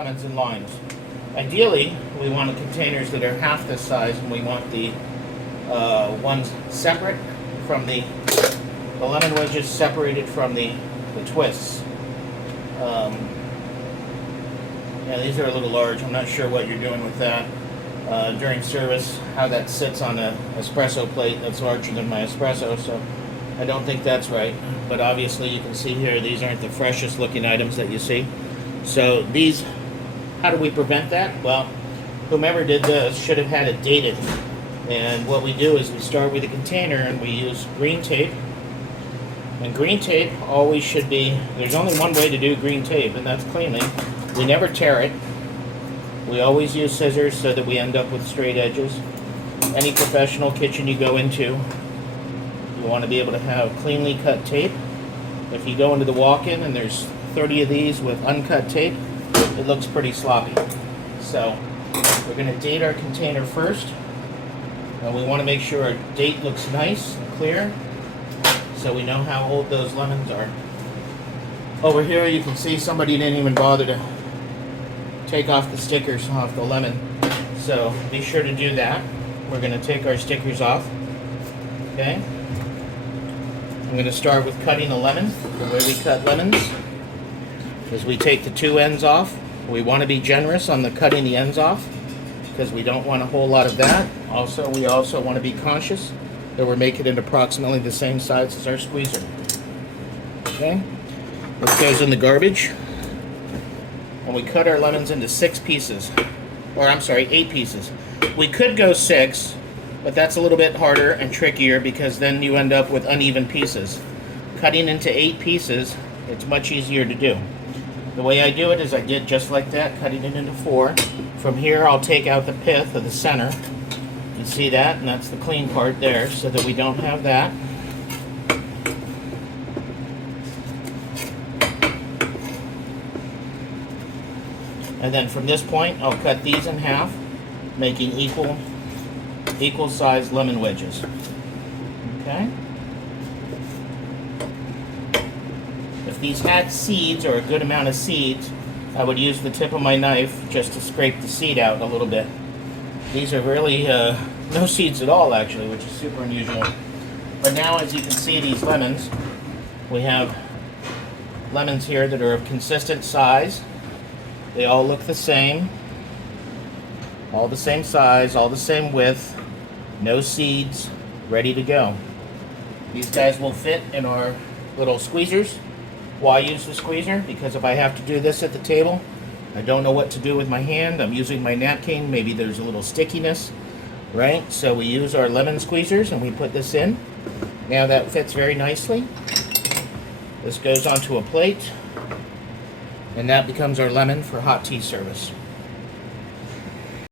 lemons and limes. Ideally, we want the containers that are half this size, and we want the ones separate from the lemon wedges separated from the twists. Yeah, these are a little large. I'm not sure what you're doing with that during service, how that sits on an espresso plate that's larger than my espresso, so I don't think that's right. But obviously you can see here, these aren't the freshest looking items that you see. So these, how do we prevent that? Well, whomever did this should have had it dated. And what we do is we start with a container and we use green tape. And green tape always should be, there's only one way to do green tape, and that's cleanly. We never tear it. We always use scissors so that we end up with straight edges. Any professional kitchen you go into, you want to be able to have cleanly cut tape. If you go into the walk-in and there's 30 of these with uncut tape, it looks pretty sloppy. So we're going to date our container first. And we want to make sure our date looks nice and clear, so we know how old those lemons are. Over here you can see somebody didn't even bother to take off the stickers off the lemon. So be sure to do that. We're going to take our stickers off. Okay. I'm going to start with cutting a lemon. The way we cut lemons is we take the two ends off. We want to be generous on the cutting the ends off because we don't want a whole lot of that. Also, we also want to be conscious that we're making it approximately the same size as our squeezer. Okay. This goes in the garbage. And we cut our lemons into 6 pieces. Or I'm sorry, 8 pieces. We could go 6, but that's a little bit harder and trickier because then you end up with uneven pieces. Cutting into 8 pieces, it's much easier to do. The way I do it is I did just like that, cutting it into 4. From here I'll take out the pith of the center. You see that? And that's the clean part there, so that we don't have that. And then from this point, I'll cut these in half, making equal size lemon wedges. Okay? If these had seeds or a good amount of seeds, I would use the tip of my knife just to scrape the seed out a little bit. These are really no seeds at all, actually, which is super unusual. But now, as you can see, these lemons, we have lemons here that are of consistent size. They all look the same, all the same size, all the same width, no seeds, ready to go. These guys will fit in our little squeezers. Why use the squeezer? Because if I have to do this at the table, I don't know what to do with my hand. I'm using my napkin. Maybe there's a little stickiness, right? So we use our lemon squeezers and we put this in. Now that fits very nicely. This goes onto a plate. And that becomes our lemon for hot tea service.